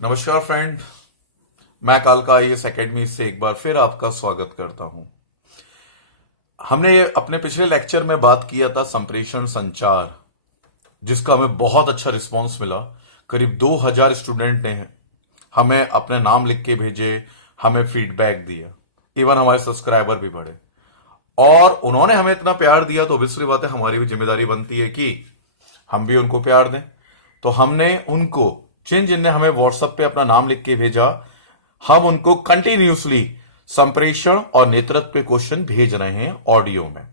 नमस्कार फ्रेंड। मैं कालका आईएएस एकेडमी से एक बार फिर आपका स्वागत करता हूं। हमने अपने पिछले लेक्चर में बात किया था संप्रेषण संचार, जिसका हमें बहुत अच्छा रिस्पांस मिला। करीब 2000 स्टूडेंट ने हमें अपने नाम लिख के भेजे, हमें फीडबैक दिया। इवन हमारे सब्सक्राइबर भी बढ़े और उन्होंने हमें इतना प्यार दिया, तो ऑब्वियसली बात है हमारी भी जिम्मेदारी बनती है कि हम भी उनको प्यार दें। तो हमने उनको, जिनने हमें व्हाट्सएप पे अपना नाम लिख के भेजा, हम उनको कंटिन्यूसली संप्रेषण और नेतृत्व पे क्वेश्चन भेज रहे हैं ऑडियो में,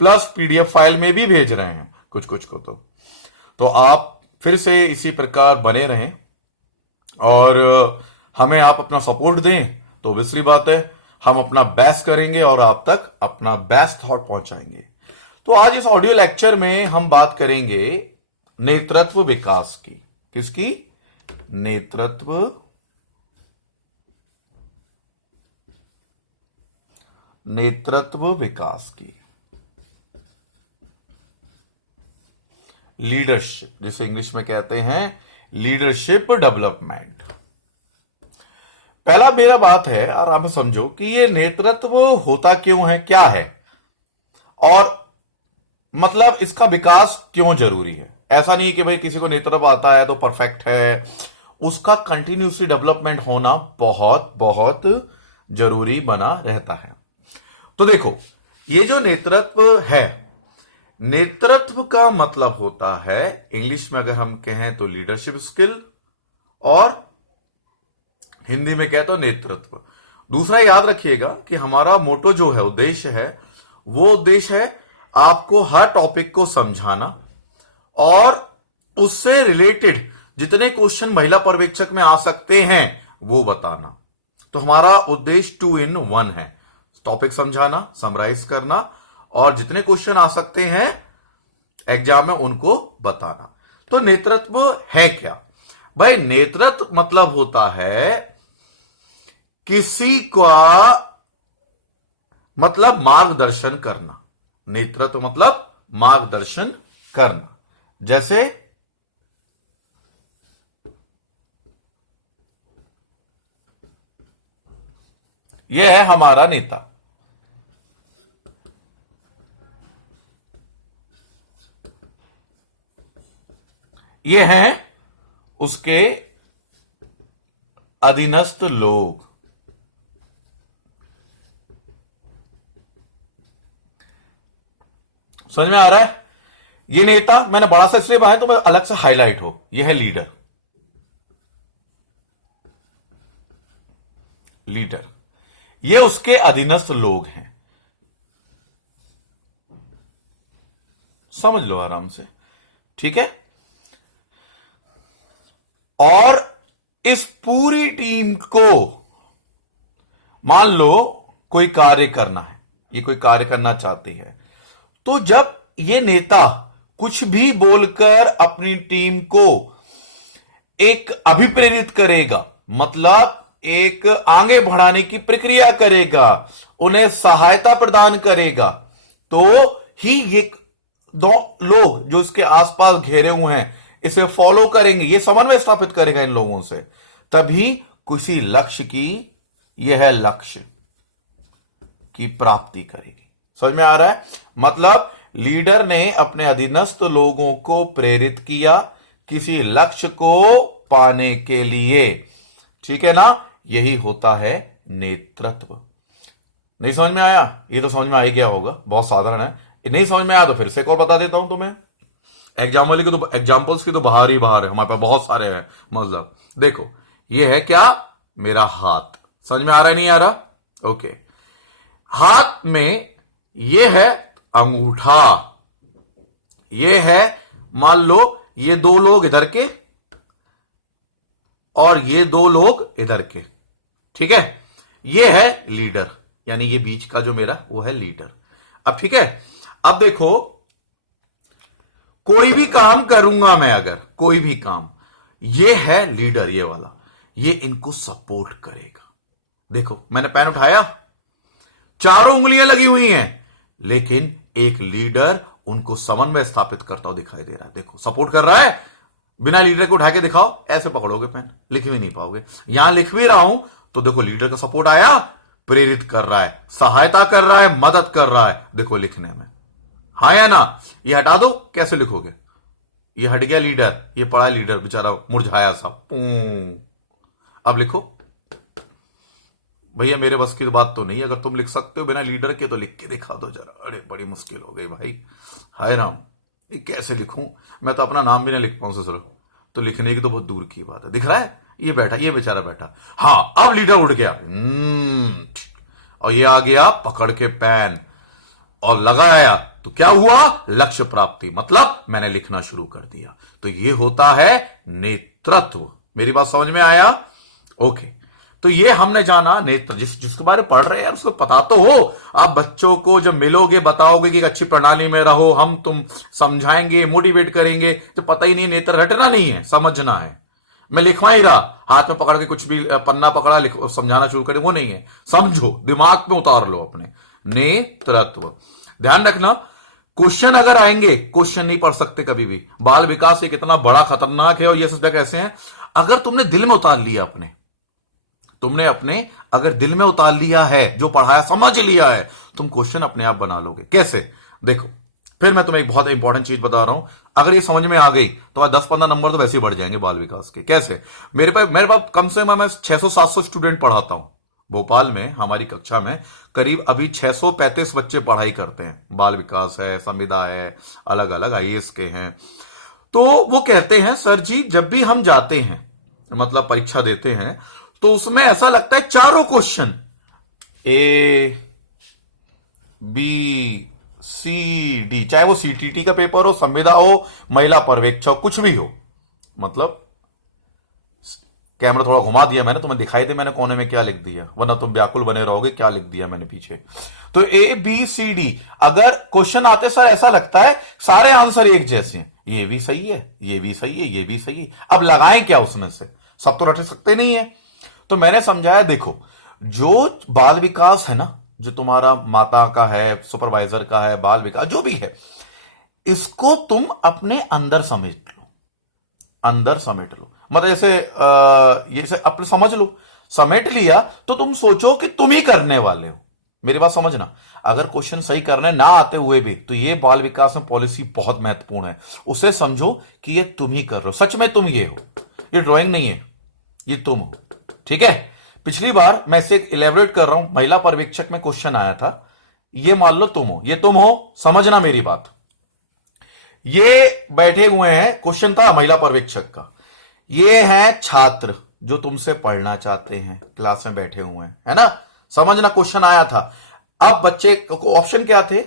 प्लस पीडीएफ फाइल में भी भेज रहे हैं कुछ कुछ को। तो आप फिर से इसी प्रकार बने रहें और हमें आप अपना सपोर्ट दें, तो ऑब्वियसली बात है हम अपना बेस्ट करेंगे और आप तक अपना बेस्ट थॉट पहुंचाएंगे। तो आज इस ऑडियो लेक्चर में हम बात करेंगे नेतृत्व विकास की। किसकी? नेतृत्व विकास की, लीडरशिप, जिसे इंग्लिश में कहते हैं लीडरशिप डेवलपमेंट। पहला मेरा बात है, आराम से समझो कि ये नेतृत्व होता क्यों है, क्या है, और मतलब इसका विकास क्यों जरूरी है। ऐसा नहीं कि भाई किसी को नेतृत्व आता है तो परफेक्ट है, उसका कंटिन्यूसली डेवलपमेंट होना बहुत बहुत जरूरी बना रहता है। तो देखो, ये जो नेतृत्व है, नेतृत्व का मतलब होता है, इंग्लिश में अगर हम कहें तो लीडरशिप स्किल, और हिंदी में कहें तो नेतृत्व। दूसरा याद रखिएगा कि हमारा मोटो जो है, उद्देश्य है, वो उद्देश्य है आपको हर टॉपिक को समझाना और उससे रिलेटेड जितने क्वेश्चन महिला पर्यवेक्षक में आ सकते हैं वो बताना। तो हमारा उद्देश्य 2 in 1 है, टॉपिक समझाना, समराइज करना और जितने क्वेश्चन आ सकते हैं एग्जाम में उनको बताना। तो नेतृत्व है क्या भाई? नेतृत्व मतलब होता है किसी का मतलब मार्गदर्शन करना। नेतृत्व मतलब मार्गदर्शन करना। जैसे यह है हमारा नेता, ये हैं उसके अधीनस्थ लोग। समझ में आ रहा है? ये नेता मैंने बड़ा सा इसलिए बनाया तो मैं अलग से हाईलाइट हो। यह है लीडर। लीडर ये उसके अधीनस्थ लोग हैं। समझ लो आराम से, ठीक है? और इस पूरी टीम को, मान लो कोई कार्य करना है, ये कोई कार्य करना चाहती है, तो जब ये नेता कुछ भी बोलकर अपनी टीम को एक अभिप्रेरित करेगा, मतलब एक आगे बढ़ाने की प्रक्रिया करेगा, उन्हें सहायता प्रदान करेगा, तो ही ये दो लोग जो इसके आसपास घेरे हुए हैं इसे फॉलो करेंगे, ये समन्वय स्थापित करेगा इन लोगों से, तभी किसी लक्ष्य की, यह लक्ष्य की प्राप्ति करेगी। समझ में आ रहा है? मतलब लीडर ने अपने अधीनस्थ लोगों को प्रेरित किया किसी लक्ष्य को पाने के लिए, ठीक है ना? यही होता है नेतृत्व। नहीं समझ में आया? ये तो समझ में आ ही गया होगा, बहुत साधारण है। नहीं समझ में आया तो फिर से एक और बता देता हूं तुम्हें। एग्जाम्पल्स की तो बाहर ही बाहर है, हमारे पास बहुत सारे हैं। मतलब देखो, ये है क्या? मेरा हाथ। समझ में आ रहा है, नहीं आ रहा? ओके। हाथ में ये है अंगूठा, ये है, मान लो ये दो लोग इधर के और ये दो लोग इधर के, ठीक है? ये है लीडर, यानी ये बीच का जो मेरा, वो है लीडर। अब ठीक है, अब देखो, कोई भी काम करूंगा मैं, अगर कोई भी काम, ये है लीडर, ये वाला, ये इनको सपोर्ट करेगा। देखो मैंने पेन उठाया, चारों उंगलियां लगी हुई हैं, लेकिन एक लीडर उनको समन्वय स्थापित करता हुआ दिखाई दे रहा है। देखो सपोर्ट कर रहा है, बिना लीडर को उठा के दिखाओ, ऐसे पकड़ोगे पेन, लिख भी नहीं पाओगे। यहां लिख भी रहा हूं तो देखो लीडर का सपोर्ट आया, प्रेरित कर रहा है, सहायता कर रहा है, मदद कर रहा है, देखो लिखने में, हाँ या ना। ये हटा दो, कैसे लिखोगे? ये हट गया लीडर, ये पड़ा लीडर बेचारा मुरझाया सा। अब लिखो। भैया मेरे बस की बात तो नहीं, अगर तुम लिख सकते हो बिना लीडर के तो लिख के दिखा दो जरा। अरे बड़ी मुश्किल हो गई भाई, हाय राम, ये कैसे लिखूं? मैं तो अपना नाम भी ना लिख पाऊं ससुर, तो लिखने की तो बहुत दूर की बात है। दिख रहा है ये बैठा, ये बेचारा बैठा, हाँ अब लीडर उठ गया। और ये आ गया पकड़ के पेन और लगाया, तो क्या हुआ? लक्ष्य प्राप्ति, मतलब मैंने लिखना शुरू कर दिया। तो ये होता है नेतृत्व। मेरी बात समझ में आया? ओके, तो ये हमने जाना नेत्र, जिसके बारे में पढ़ रहे हैं यार उसको पता तो हो। आप बच्चों को जब मिलोगे बताओगे कि एक अच्छी प्रणाली में रहो, हम तुम समझाएंगे, मोटिवेट करेंगे, तो पता ही नहीं, नेत्र रटना नहीं है, समझना है। मैं लिखवा ही रहा, हाथ में पकड़ के कुछ भी पन्ना पकड़ा समझाना शुरू करें, वो नहीं है। समझो, दिमाग में उतार लो अपने। नेतृत्व, ध्यान रखना, क्वेश्चन अगर आएंगे, क्वेश्चन नहीं पढ़ सकते कभी भी। बाल विकास एक इतना बड़ा खतरनाक है, और ये सब्जेक्ट ऐसे हैं, अगर तुमने दिल में उतार लिया तुमने अपने अगर दिल में उतार लिया है, जो पढ़ाया समझ लिया है, तुम क्वेश्चन अपने आप बना लोगे। कैसे? देखो, फिर मैं तुम्हें एक बहुत इंपॉर्टेंट चीज बता रहा हूं, अगर ये समझ में आ गई तो 10-15 नंबर तो वैसे ही बढ़ जाएंगे बाल विकास के। कैसे? मेरे पास कम से कम मैं 600-700 स्टूडेंट पढ़ाता हूं भोपाल में। हमारी कक्षा में करीब अभी 635 बच्चे पढ़ाई करते हैं। बाल विकास है, संविदा है, अलग अलग आईएएस के हैं। तो वो कहते हैं सर जी जब भी हम जाते हैं, मतलब परीक्षा देते हैं, तो उसमें ऐसा लगता है चारों question A B C D, चाहे वो सीटीटी का पेपर हो, संविदा हो, महिला पर्यवेक्षक, कुछ भी हो, मतलब कैमरा थोड़ा घुमा दिया मैंने, तुम्हें दिखाई दे मैंने कोने में क्या लिख दिया, वरना तुम व्याकुल बने रहोगे क्या लिख दिया मैंने पीछे। तो ए बी सी डी, अगर क्वेश्चन आते सर ऐसा लगता है सारे आंसर एक जैसे हैं, ये भी सही है, ये भी सही है, ये भी सही है, अब लगाएं क्या उसमें से? सब तो रट सकते नहीं है। तो मैंने समझाया, देखो जो बाल विकास है ना, जो तुम्हारा माता का है, सुपरवाइजर का है, बाल विकास जो भी है, इसको तुम अपने अंदर समेट लो, अंदर समेट लो। मतलब जैसे अपने समझ लो, समेट लिया तो तुम सोचो कि तुम ही करने वाले हो। मेरी बात समझना, अगर क्वेश्चन सही करने ना आते हुए भी, तो ये बाल विकास में पॉलिसी बहुत महत्वपूर्ण है। उसे समझो कि ये तुम ही कर रहे हो, सच में तुम ये हो, ये ड्राइंग नहीं है, ये तुम हो। ठीक है? पिछली बार मैं इसे इलेबोरेट कर रहा हूं, महिला पर्यवेक्षक में क्वेश्चन आया था, ये मान लो तुम हो, ये तुम हो, समझना मेरी बात। ये बैठे हुए हैं, क्वेश्चन था महिला पर्यवेक्षक का, ये है छात्र जो तुमसे पढ़ना चाहते हैं, क्लास में बैठे हुए हैं, है ना? समझना, क्वेश्चन आया था। अब बच्चे को ऑप्शन क्या थे?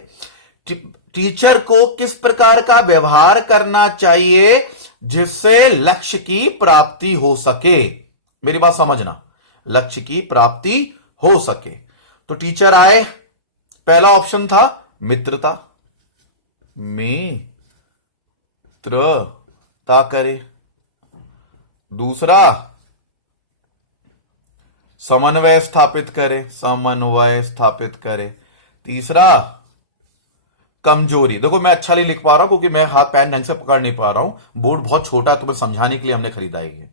टीचर को किस प्रकार का व्यवहार करना चाहिए जिससे लक्ष्य की प्राप्ति हो सके। मेरी बात समझना, लक्ष्य की प्राप्ति हो सके। तो टीचर आए, पहला ऑप्शन था मित्रता, मित्रता करे। दूसरा समन्वय स्थापित करे, समन्वय स्थापित करे। तीसरा कमजोरी, देखो मैं अच्छा नहीं लिख पा रहा हूं क्योंकि मैं हाथ पैन ढंग से पकड़ नहीं पा रहा हूं, बोर्ड बहुत छोटा है, तुम्हें समझाने के लिए हमने खरीदा है।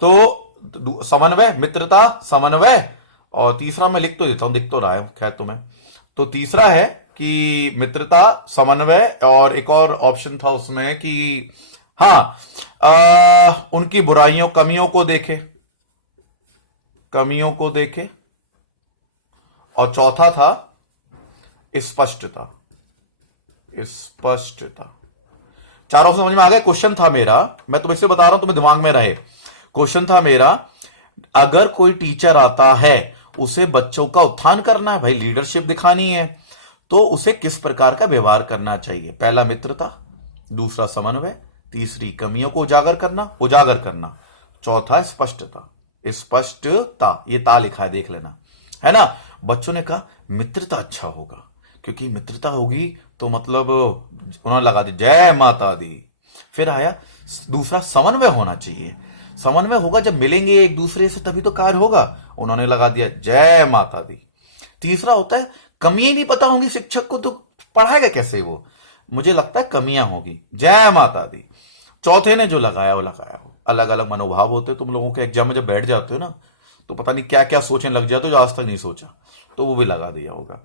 तो समन्वय, मित्रता, समन्वय, और तीसरा मैं लिख तो देता हूं, दिख तो रहा है खैर तुम्हें। तो तीसरा है कि मित्रता, समन्वय, और एक और ऑप्शन था उसमें कि उनकी बुराइयों, कमियों को देखे, कमियों को देखे। और चौथा था स्पष्टता, स्पष्टता। चारों समझ में आ गए? क्वेश्चन था मेरा, मैं तुम्हें इससे बता रहा हूं तुम्हें दिमाग में रहे, क्वेश्चन था मेरा, अगर कोई टीचर आता है उसे बच्चों का उत्थान करना है, भाई लीडरशिप दिखानी है, तो उसे किस प्रकार का व्यवहार करना चाहिए। पहला मित्रता, दूसरा समन्वय, तीसरी कमियों को उजागर करना, चौथा स्पष्टता, स्पष्टता, ये ता लिखा है देख लेना, है ना? बच्चों ने कहा मित्रता अच्छा होगा, क्योंकि मित्रता होगी तो मतलब उन्होंने लगा दी जय माता दी। फिर आया दूसरा समन्वय होना चाहिए, समन्वय होगा जब मिलेंगे एक दूसरे से तभी तो कार्य होगा, उन्होंने लगा दिया जय माता दी। तीसरा होता है कमियां नहीं पता होंगी शिक्षक को तो पढ़ाएगा कैसे वो, मुझे लगता है कमियां होगी, जय माता दी। चौथे ने जो लगाया वो लगाया हो। अलग अलग मनोभाव होते तुम लोगों के, एग्जाम में जब बैठ जाते हो ना तो पता नहीं क्या क्या सोचने लग जाते हो जो आज तक नहीं सोचा, तो वो भी लगा दिया होगा।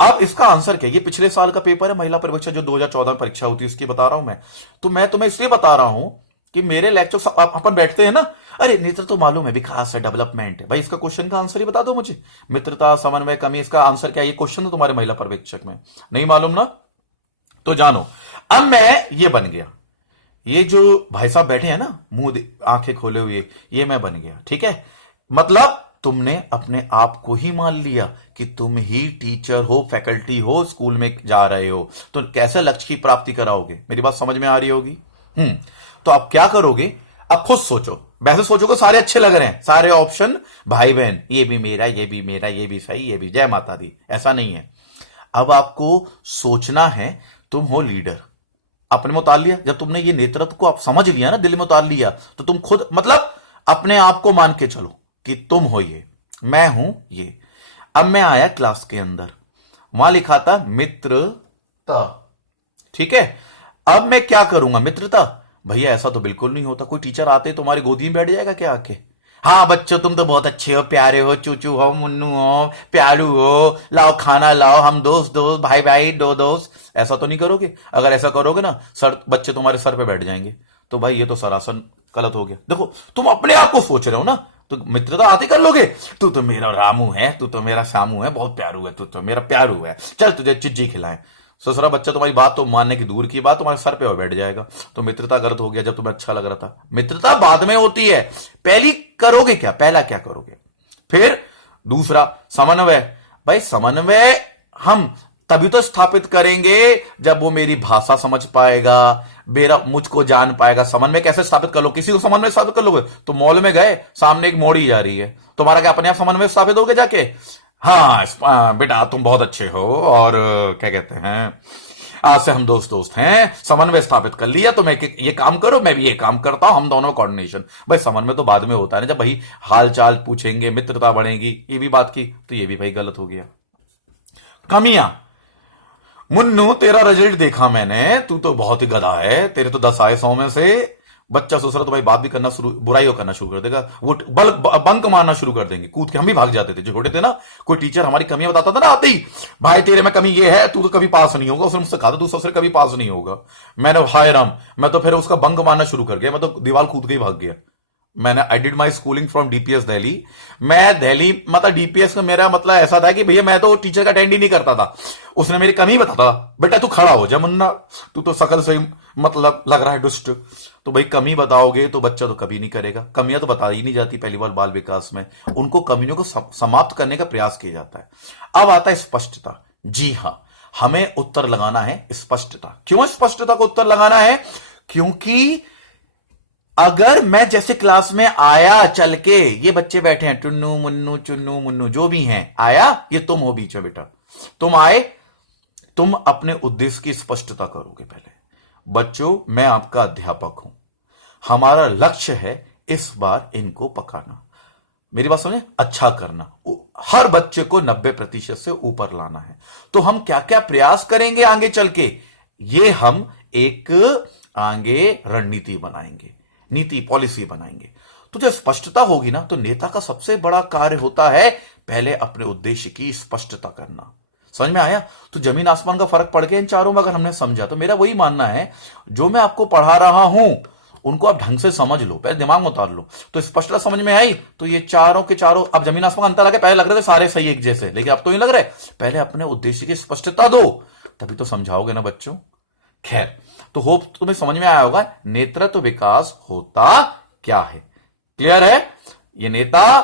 अब इसका आंसर क्या है? ये पिछले साल का पेपर है, महिला परीक्षा जो 2014 में परीक्षा होती है इसकी बता रहा हूं मैं। तो मैं तुम्हें इसलिए बता रहा हूं कि मेरे लेक्चर अपन बैठते हैं ना, अरे नेतृत्व तो मालूम है, विकास है, डेवलपमेंट है। भाई इसका क्वेश्चन का आंसर ही बता दो मुझे। मित्रता, समन्वय, कमी, इसका आंसर क्या है? ये क्वेश्चन तो तुम्हारे महिला पर्यवेक्षक में नहीं मालूम ना, तो जानो। अब मैं ये बन गया, ये जो भाई साहब बैठे हैं ना मुंह आंखें खोले हुए, ये मैं बन गया, ठीक है। मतलब तुमने अपने आप को ही मान लिया कि तुम ही टीचर हो, फैकल्टी हो, स्कूल में जा रहे हो, तो कैसे लक्ष्य की प्राप्ति कराओगे? मेरी बात समझ में आ रही होगी। तो आप क्या करोगे? अब खुद सोचो। वैसे सोचोगे सारे अच्छे लग रहे हैं, सारे ऑप्शन भाई बहन, ये भी मेरा, ये भी मेरा, ये भी सही, ये भी, जय माता दी, ऐसा नहीं है। अब आपको सोचना है, तुम हो लीडर, अपने में उतार लिया। जब तुमने ये नेतृत्व को आप समझ लिया ना, दिल में उतार लिया, तो तुम खुद मतलब अपने आप को मान के चलो कि तुम हो ये, मैं हूं ये। अब मैं आया क्लास के अंदर, वहां लिखा था मित्रता, ठीक है। अब मैं क्या करूंगा? मित्रता। भैया ऐसा तो बिल्कुल नहीं होता। कोई टीचर आते तुम्हारी गोदी में बैठ जाएगा क्या आके? हाँ बच्चों तुम तो बहुत अच्छे हो, प्यारे हो, चूचू हो, मुन्नू हो, प्यारू हो, लाओ खाना लाओ, हम दोस्त दोस्त, भाई भाई, दो दोस्त। ऐसा तो नहीं करोगे। अगर ऐसा करोगे ना, सर बच्चे तुम्हारे सर पे बैठ जाएंगे। तो भाई ये तो सरासर गलत हो गया। देखो तुम अपने आप को सोच रहे हो ना, तो मित्रता आते कर लोगे। तू तो मेरा रामू है, तू तो मेरा शामू है, बहुत प्यारू है, तू तो मेरा प्यारू है, चल तुझे चिज्जी खिलाएं। ससुरा बच्चा तुम्हारी बात तो मानने की दूर की बात, तुम्हारे सर पे बैठ जाएगा। तो मित्रता गलत हो गया जब तुम्हें अच्छा लग रहा था। मित्रता बाद में होती है, पहली करोगे क्या? पहला क्या करोगे? फिर दूसरा समन्वय। भाई समन्वय हम तभी तो स्थापित करेंगे जब वो मेरी भाषा समझ पाएगा, मेरा मुझको जान पाएगा। समन्वय कैसे स्थापित कर लो? किसी को समन्वय स्थापित कर लोगे तो मॉल में गए, सामने एक मोड़ी जा रही है, तुम्हारा क्या अपने आप समन्वय स्थापित होगे जाके? हाँ बेटा तुम बहुत अच्छे हो, और क्या कहते हैं, आज से हम दोस्त दोस्त हैं, समन्वय स्थापित कर लिया, तो मैं ये काम करो, मैं भी ये काम करता हूं, हम दोनों कोऑर्डिनेशन। भाई समन्वय तो बाद में होता है ना, जब भाई हाल चाल पूछेंगे, मित्रता बढ़ेगी, ये भी बात की, तो ये भी भाई गलत हो गया। कमियां। मुन्नू तेरा रिजल्ट देखा मैंने, तू तो बहुत ही गधा है, तेरे तो 10 आए 100 में से। बच्चा ससुरा तो भाई बात भी करना शुरू, बुराई करना शुरू कर देगा, वो बंक मारना शुरू कर देंगे, कूद के। हम भी भाग जाते थे जो छोटे थे ना, कोई टीचर हमारी कमियां बताता था ना आते ही, भाई तेरे में कमी ये है, तू तो कभी पास नहीं होगा। उसने मुझसे कहा था तू ससुर कभी पास नहीं होगा। मैंने हाय राम, मैं तो फिर उसका बंक मारना शुरू कर गया, मैं तो दीवार कूद के ही भाग गया। मैंने I did my schooling from DPS Delhi. मैं दिल्ली मतलब डीपीएस का मेरा मतलब ऐसा था कि भैया मैं तो टीचर का अटेंड ही नहीं करता था। उसने मेरी कमी बताता, बेटा तू खड़ा हो जा मुन्ना, तू तो शकल से मतलब लग रहा है दुष्ट। तो भाई कमी बताओगे तो बच्चा तो कभी नहीं करेगा। कमियां तो बता ही नहीं जाती पहली बार बाल विकास में, उनको कमियों को समाप्त करने का प्रयास किया जाता है। अब आता है स्पष्टता। जी हां, हमें उत्तर लगाना है स्पष्टता। क्यों स्पष्टता को उत्तर लगाना है? क्योंकि अगर मैं जैसे क्लास में आया चल के, ये बच्चे बैठे हैं टुन्नू मुन्नू चुन्नू मुन्नू जो भी हैं, आया, ये तुम हो बीच में बेटा, तुम आए, तुम अपने उद्देश्य की स्पष्टता करोगे पहले। बच्चों मैं आपका अध्यापक हूं, हमारा लक्ष्य है इस बार इनको पकाना, मेरी बात समझे, अच्छा करना, हर बच्चे को 90% से ऊपर लाना है। तो हम क्या क्या प्रयास करेंगे आगे चल के, ये हम एक आगे रणनीति बनाएंगे, नीति पॉलिसी बनाएंगे। तो जब स्पष्टता होगी ना, तो नेता का सबसे बड़ा कार्य होता है पहले अपने उद्देश्य की स्पष्टता करना। समझ में आया? तो जमीन आसमान का फर्क पड़ गया इन चारों में अगर हमने समझा। तो मेरा वही मानना है, जो मैं आपको पढ़ा रहा हूं उनको आप ढंग से समझ लो, पहले दिमाग में उतार लो। तो स्पष्टता समझ में आई, तो ये चारों के चारों, अब जमीन आसमान का अंतर आ गया। पहले लग रहे थे सारे सही एक जैसे, लेकिन अब तो नहीं लग रहे। पहले अपने उद्देश्य की स्पष्टता दो, तभी तो समझाओगे ना बच्चों। खैर, तो होप तुम्हें समझ में आया होगा नेतृत्व विकास होता क्या है। क्लियर है? ये नेता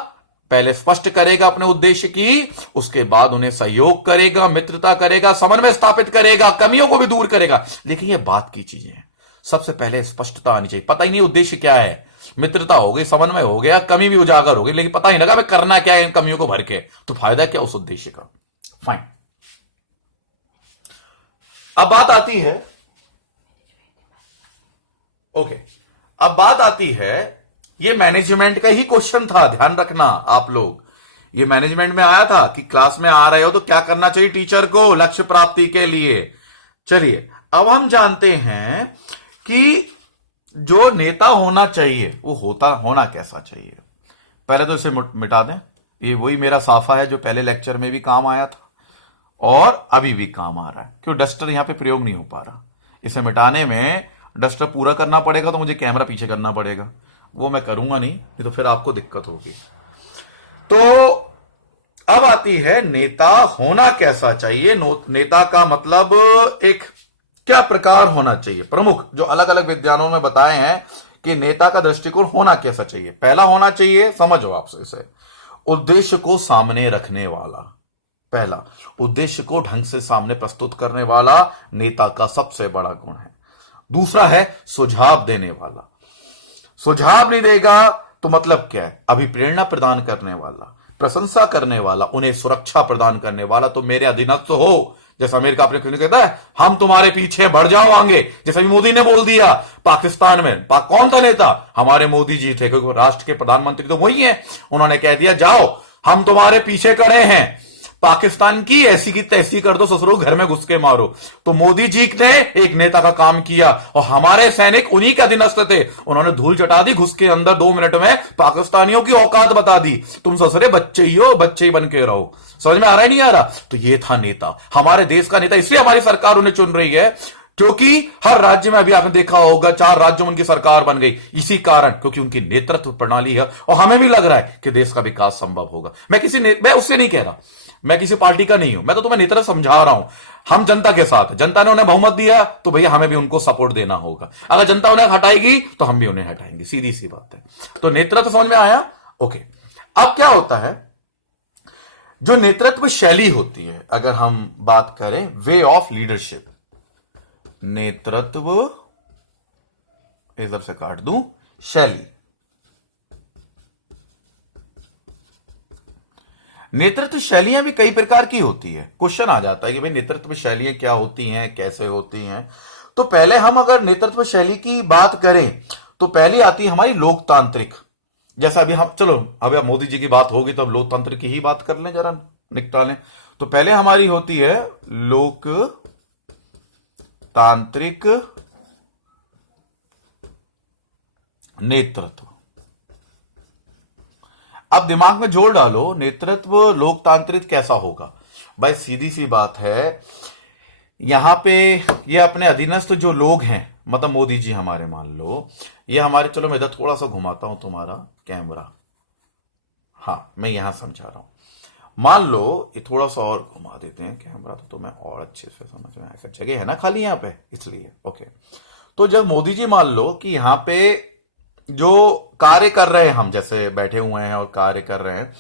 पहले स्पष्ट करेगा अपने उद्देश्य की, उसके बाद उन्हें सहयोग करेगा, मित्रता करेगा, समन्वय स्थापित करेगा, कमियों को भी दूर करेगा। लेकिन ये बात की चीजें हैं, सबसे पहले स्पष्टता आनी चाहिए। पता ही नहीं उद्देश्य क्या है, मित्रता हो गई, समन्वय हो गया, कमी भी उजागर हो गई, लेकिन पता ही लगा मैं करना क्या है इन कमियों को भर के, तो फायदा क्या उस उद्देश्य का। फाइन। अब बात आती है, ओके, अब बात आती है, ये मैनेजमेंट का ही क्वेश्चन था, ध्यान रखना आप लोग। ये मैनेजमेंट में आया था कि क्लास में आ रहे हो तो क्या करना चाहिए टीचर को लक्ष्य प्राप्ति के लिए। चलिए अब हम जानते हैं कि जो नेता होना चाहिए वो होना कैसा चाहिए, पहले तो इसे मिटा दें। ये वही मेरा साफा है जो पहले लेक्चर में भी काम आया था और अभी भी काम आ रहा है। क्यों डस्टर यहां पे प्रयोग नहीं हो पा रहा, इसे मिटाने में डस्टर पूरा करना पड़ेगा, तो मुझे कैमरा पीछे करना पड़ेगा, वो मैं करूंगा नहीं तो फिर आपको दिक्कत होगी। तो अब आती है नेता होना कैसा चाहिए। नेता का मतलब एक क्या प्रकार होना चाहिए, प्रमुख जो अलग अलग विद्वानों में बताए हैं कि नेता का दृष्टिकोण होना कैसा चाहिए। पहला होना चाहिए, समझो आपसे इसे, उद्देश्य को सामने रखने वाला। पहला, उद्देश्य को ढंग से सामने प्रस्तुत करने वाला नेता का सबसे बड़ा गुण है। दूसरा है सुझाव देने वाला। सुझाव नहीं देगा तो मतलब क्या है, अभिप्रेरणा प्रदान करने वाला, प्रशंसा करने वाला, उन्हें सुरक्षा प्रदान करने वाला। तो मेरे अधीनस्थ हो, जैसा अमेरिका अपने खुद कहता है हम तुम्हारे पीछे बढ़ जाओ आगे, जैसा भी मोदी ने बोल दिया पाकिस्तान में। कौन था नेता, हमारे मोदी जी थे, क्योंकि राष्ट्र के प्रधानमंत्री तो वही हैं। उन्होंने कह दिया जाओ हम तुम्हारे पीछे खड़े हैं, पाकिस्तान की ऐसी की तैसी कर दो, ससुरो घर में घुस के मारो। तो मोदी जी ने एक नेता का काम किया और हमारे सैनिक उन्हीं के अधीनस्थ थे। उन्होंने धूल चटा दी, घुस के अंदर 2 मिनट में पाकिस्तानियों की औकात बता दी। तुम ससुरे बच्चे ही हो, बच्चे ही बन के रहो। समझ में आ रहा है नहीं आ रहा? तो ये था नेता, हमारे देश का नेता। इसलिए हमारी सरकार उन्हें चुन रही है, क्योंकि हर राज्य में अभी आपने देखा होगा 4 राज्यों में उनकी सरकार बन गई, इसी कारण, क्योंकि उनकी नेतृत्व प्रणाली है। और हमें भी लग रहा है कि देश का विकास संभव होगा। मैं उससे नहीं कह रहा, मैं किसी पार्टी का नहीं हूं, मैं तो तुम्हें नेतृत्व समझा रहा हूं। हम जनता के साथ हैं, जनता ने उन्हें बहुमत दिया तो भैया हमें भी उनको सपोर्ट देना होगा। अगर जनता उन्हें हटाएगी तो हम भी उन्हें हटाएंगे, सीधी सी बात है। तो नेतृत्व समझ में आया? ओके। अब क्या होता है, जो नेतृत्व शैली होती है, अगर हम बात करें वे ऑफ लीडरशिप, नेतृत्व इधर से काट दूं, शैली। नेतृत्व शैलियां भी कई प्रकार की होती है। क्वेश्चन आ जाता है कि भाई नेतृत्व शैलियां क्या होती हैं, कैसे होती हैं। तो पहले हम अगर नेतृत्व शैली की बात करें तो पहली आती है हमारी लोकतांत्रिक। जैसा अभी हम, चलो अभी अब मोदी जी की बात होगी तो अब लोकतंत्र की ही बात कर लें, जरा निपटा लें। तो पहले हमारी होती है लोकतांत्रिक नेतृत्व। अब दिमाग में जोड़ डालो, नेतृत्व लोकतांत्रिक कैसा होगा। भाई सीधी सी बात है, यहां पे ये अपने अधीनस्थ जो लोग हैं, मतलब मोदी जी हमारे, मान लो ये हमारे, चलो मैं इधर थोड़ा सा घुमाता हूं तुम्हारा कैमरा, हाँ मैं यहां समझा रहा हूं। मान लो ये थोड़ा सा और घुमा देते हैं कैमरा, तो मैं और अच्छे से समझ में आएगा। जगह है ना खाली यहां पे, इसलिए ओके। तो जब मोदी जी मान लो कि यहां पे जो कार्य कर रहे हैं, हम जैसे बैठे हुए हैं और कार्य कर रहे हैं,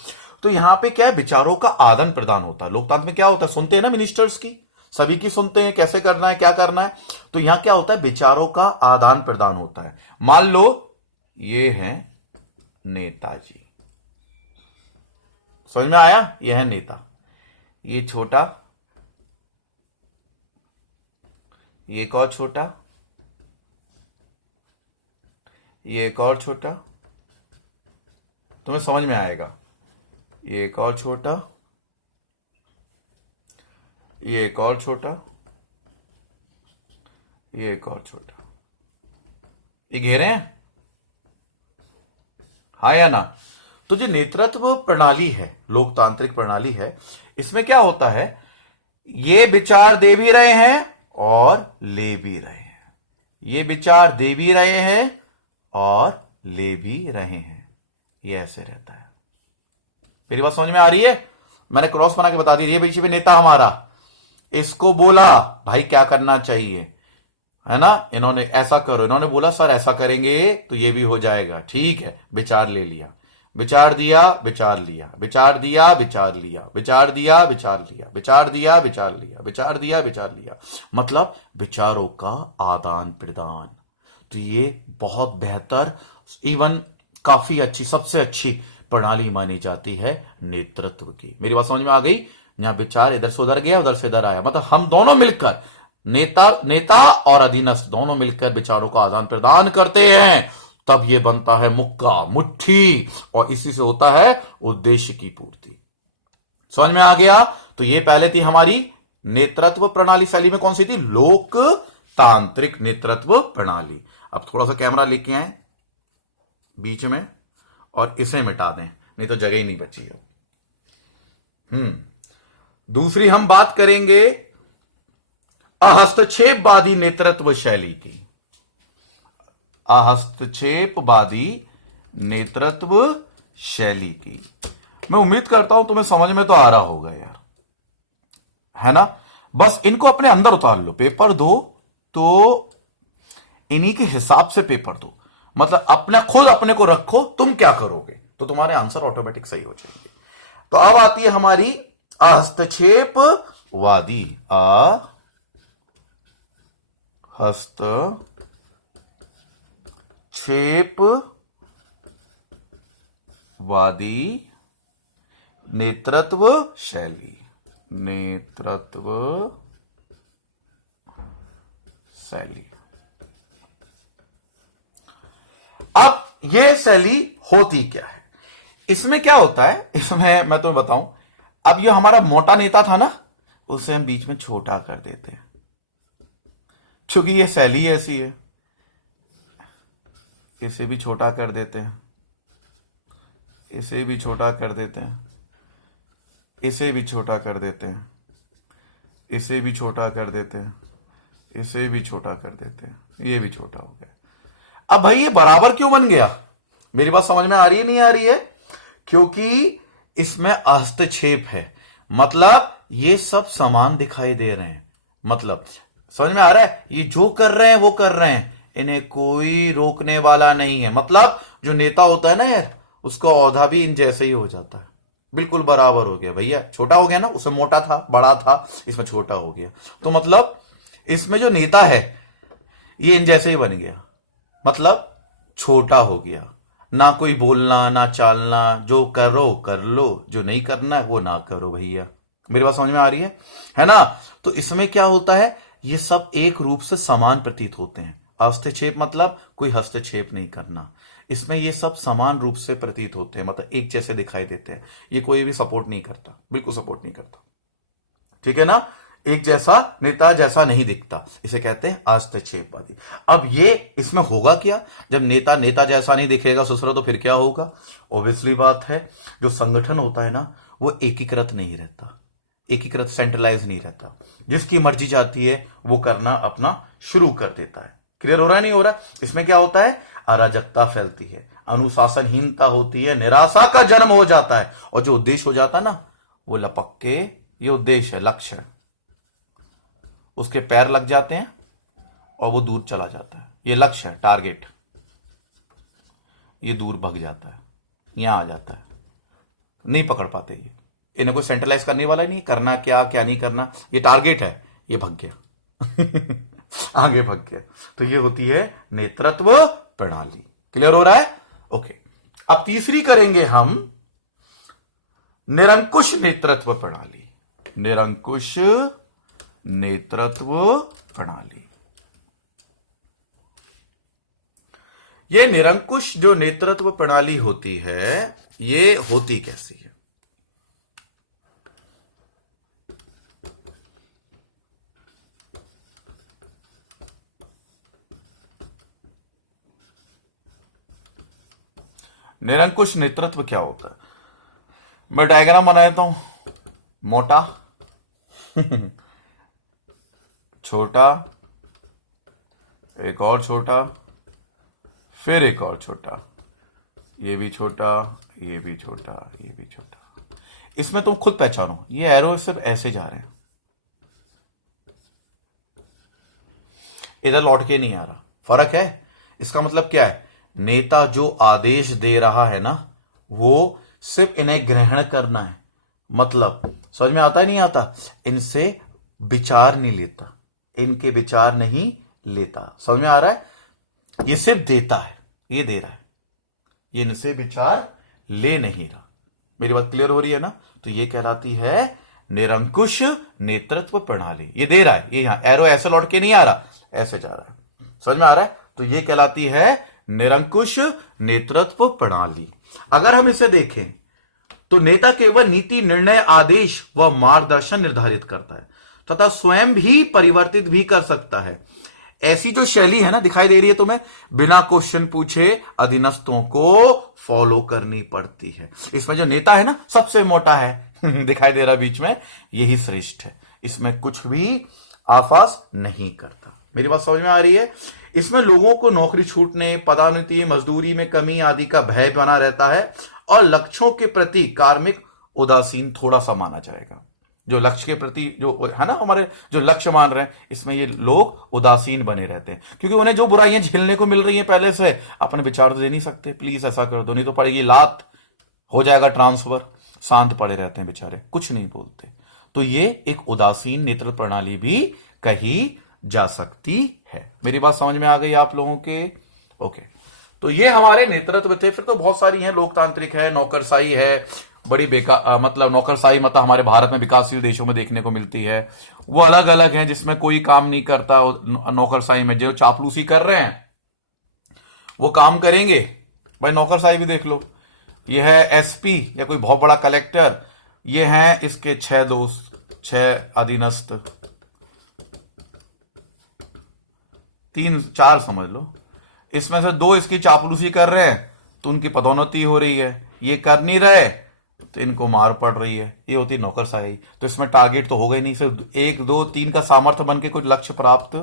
तो यहां पे क्या है, विचारों का आदान प्रदान होता है। लोकतंत्र में क्या होता है, सुनते हैं ना मिनिस्टर्स की, सभी की सुनते हैं, कैसे करना है क्या करना है। तो यहां क्या होता है, विचारों का आदान प्रदान होता है। मान लो ये है नेताजी, समझ में आया, ये है नेता, ये छोटा, ये एक और छोटा, ये एक और छोटा, तुम्हें समझ में आएगा, ये एक और छोटा, ये एक और छोटा, ये एक और छोटा, ये घेरे हैं, हाँ या ना। तो जो नेतृत्व प्रणाली है, लोकतांत्रिक प्रणाली है, इसमें क्या होता है, ये विचार दे भी रहे हैं और ले भी रहे हैं, ये विचार दे भी रहे हैं और ले भी रहे हैं, ये ऐसे रहता है। मेरी बात समझ में आ रही है? मैंने क्रॉस बना के बता दी, ये पीछे पे नेता हमारा, इसको बोला भाई क्या करना चाहिए, है ना, इन्होंने ऐसा करो, इन्होंने बोला सर ऐसा करेंगे तो ये भी हो जाएगा, ठीक है, विचार ले लिया, विचार दिया, विचार लिया, विचार दिया, विचार लिया, विचार दिया, विचार लिया, विचार दिया, विचार लिया, विचार दिया, विचार लिया, मतलब विचारों का आदान प्रदान। तो ये बहुत बेहतर, इवन काफी अच्छी, सबसे अच्छी प्रणाली मानी जाती है नेतृत्व की। मेरी बात समझ में आ गई? यहां विचार इधर से उधर गया, उधर से इधर आया, मतलब हम दोनों मिलकर, नेता और अधीनस्थ दोनों मिलकर विचारों का आदान प्रदान करते हैं, तब ये बनता है मुक्का, मुट्ठी, और इसी से होता है उद्देश्य की पूर्ति। समझ में आ गया? तो ये पहले थी हमारी नेतृत्व प्रणाली शैली में, कौन सी थी, लोकतांत्रिक नेतृत्व प्रणाली। अब थोड़ा सा कैमरा लेके आए बीच में और इसे मिटा दें, नहीं तो जगह ही नहीं बची है। दूसरी हम बात करेंगे अहस्तक्षेपवादी नेतृत्व शैली की। अहस्तक्षेपवादी नेतृत्व शैली की। मैं उम्मीद करता हूं तुम्हें समझ में तो आ रहा होगा यार, है ना। बस इनको अपने अंदर उतार लो। पेपर दो तो इन्हीं के हिसाब से पेपर दो, मतलब अपने खुद अपने को रखो तुम क्या करोगे, तो तुम्हारे आंसर ऑटोमेटिक सही हो जाएंगे। तो अब आती है हमारी हस्तक्षेपवादी। हस्तक्षेपवादी नेतृत्व शैली। नेतृत्व शैली। अब यह शैली होती क्या है, इसमें क्या होता है, इसमें मैं तुम्हें बताऊं। अब ये हमारा मोटा नेता था ना, उसे हम बीच में छोटा कर देते हैं, क्योंकि ये शैली ऐसी है। इसे भी छोटा कर देते हैं, इसे भी छोटा कर देते हैं, इसे भी छोटा कर देते हैं, इसे भी छोटा कर देते हैं, इसे भी छोटा कर देते हैं, ये भी छोटा हो गया। अब भाई ये बराबर क्यों बन गया, मेरी बात समझ में आ रही है नहीं आ रही है? क्योंकि इसमें हस्तक्षेप है, मतलब ये सब समान दिखाई दे रहे हैं। मतलब समझ में आ रहा है, ये जो कर रहे हैं वो कर रहे हैं, इन्हें कोई रोकने वाला नहीं है। मतलब जो नेता होता है ना यार, उसका औहदा भी इन जैसे ही हो जाता है, बिल्कुल बराबर हो गया। भैया छोटा हो गया ना, उसमें मोटा था बड़ा था, इसमें छोटा हो गया, तो मतलब इसमें जो नेता है ये इन जैसे ही बन गया, मतलब छोटा हो गया। ना कोई बोलना ना चालना, जो करो कर लो, जो नहीं करना है वो ना करो। भैया मेरी बात समझ में आ रही है ना। तो इसमें क्या होता है, ये सब एक रूप से समान प्रतीत होते हैं। हस्तक्षेप मतलब कोई हस्तक्षेप नहीं करना, इसमें ये सब समान रूप से प्रतीत होते हैं, मतलब एक जैसे दिखाई देते हैं। ये कोई भी सपोर्ट नहीं करता, बिल्कुल सपोर्ट नहीं करता, ठीक है ना। एक जैसा नेता जैसा नहीं दिखता, इसे कहते हैं हस्तक्षेपवादी। अब ये इसमें होगा क्या, जब नेता नेता जैसा नहीं दिखेगा ससुरा, तो फिर क्या होगा? ऑब्वियसली बात है, जो संगठन होता है ना वो एकीकृत नहीं रहता, एकीकृत सेंट्रलाइज नहीं रहता। जिसकी मर्जी जाती है वो करना अपना शुरू कर देता है। क्लियर हो रहा है नहीं हो रहा? इसमें क्या होता है, अराजकता फैलती है, अनुशासनहीनता होती है, निराशा का जन्म हो जाता है, और जो उद्देश्य हो जाता है ना वो लपक के, ये उद्देश्य है, लक्ष्य है, उसके पैर लग जाते हैं और वो दूर चला जाता है। ये लक्ष्य है, टारगेट, ये दूर भग जाता है, यहां आ जाता है, नहीं पकड़ पाते। ये इन्हें कोई सेंट्रलाइज करने वाला ही नहीं, करना क्या क्या नहीं करना, ये टारगेट है, ये भग गया आगे भग गया। तो ये होती है नेतृत्व प्रणाली। क्लियर हो रहा है? ओके। अब तीसरी करेंगे हम निरंकुश नेतृत्व प्रणाली। निरंकुश नेतृत्व प्रणाली। ये निरंकुश जो नेतृत्व प्रणाली होती है, ये होती कैसी है? निरंकुश नेतृत्व क्या होता है? मैं डायग्राम बना देता हूं। मोटा छोटा, एक और छोटा, फिर एक और छोटा, ये भी छोटा, ये भी छोटा, ये भी छोटा। इसमें तुम खुद पहचानो, ये एरो सिर्फ ऐसे जा रहे हैं, इधर लौट के नहीं आ रहा। फर्क है। इसका मतलब क्या है, नेता जो आदेश दे रहा है ना, वो सिर्फ इन्हें ग्रहण करना है। मतलब समझ में आता है नहीं आता? इनसे विचार नहीं लेता, इनके विचार नहीं लेता। समझ में आ रहा है? ये सिर्फ देता है, ये दे रहा है, ये इनसे विचार ले नहीं रहा। मेरी बात क्लियर हो रही है ना? तो ये कहलाती है निरंकुश नेतृत्व प्रणाली। ये दे रहा है, ये यहां एरो ऐसे लौट के नहीं आ रहा, ऐसे जा रहा है। समझ में आ रहा है? तो ये कहलाती है निरंकुश नेतृत्व प्रणाली। अगर हम इसे देखें तो नेता केवल नीति, निर्णय, आदेश व मार्गदर्शन निर्धारित करता है तथा स्वयं भी परिवर्तित भी कर सकता है। ऐसी जो शैली है ना, दिखाई दे रही है तुम्हें, बिना क्वेश्चन पूछे अधीनस्थों को फॉलो करनी पड़ती है। इसमें जो नेता है ना, सबसे मोटा है दिखाई दे रहा बीच में, यही श्रेष्ठ है। इसमें कुछ भी आफास नहीं करता। मेरी बात समझ में आ रही है? इसमें लोगों को नौकरी छूटने, पदोन्नति, मजदूरी में कमी आदि का भय बना रहता है और लक्ष्यों के प्रति कार्मिक उदासीन थोड़ा सा माना जाएगा। जो लक्ष्य के प्रति जो है ना, हमारे जो लक्ष्य मान रहे हैं, इसमें ये लोग उदासीन बने रहते हैं, क्योंकि उन्हें जो बुराइयां झेलने को मिल रही हैं पहले से, अपने विचार तो दे नहीं सकते, प्लीज ऐसा कर दो नहीं तो पड़ेगी लात, हो जाएगा ट्रांसफर। शांत पड़े रहते हैं बेचारे, कुछ नहीं बोलते। तो ये एक उदासीन नेतृत्व प्रणाली भी कही जा सकती है। मेरी बात समझ में आ गई आप लोगों के? ओके, तो ये हमारे नेतृत्व थे। फिर तो बहुत सारी हैं, लोकतांत्रिक है, नौकरशाही है, बड़ी मतलब नौकरशाही मतलब हमारे भारत में विकासशील देशों में देखने को मिलती है। वो अलग अलग है, जिसमें कोई काम नहीं करता। नौकरशाही में जो चापलूसी कर रहे हैं वो काम करेंगे। भाई नौकरशाही भी देख लो, ये है एसपी या कोई बहुत बड़ा कलेक्टर, ये हैं इसके 6 दोस्त, 6 अधीनस्थ, 3-4 समझ लो। इसमें से 2 इसकी चापलूसी कर रहे हैं तो उनकी पदोन्नति हो रही है, ये कर नहीं रहे तो इनको मार पड़ रही है। ये होती नौकरशाही। तो इसमें टारगेट तो होगा ही नहीं, सिर्फ 1, 2, 3 का सामर्थ्य बन के कुछ लक्ष्य प्राप्त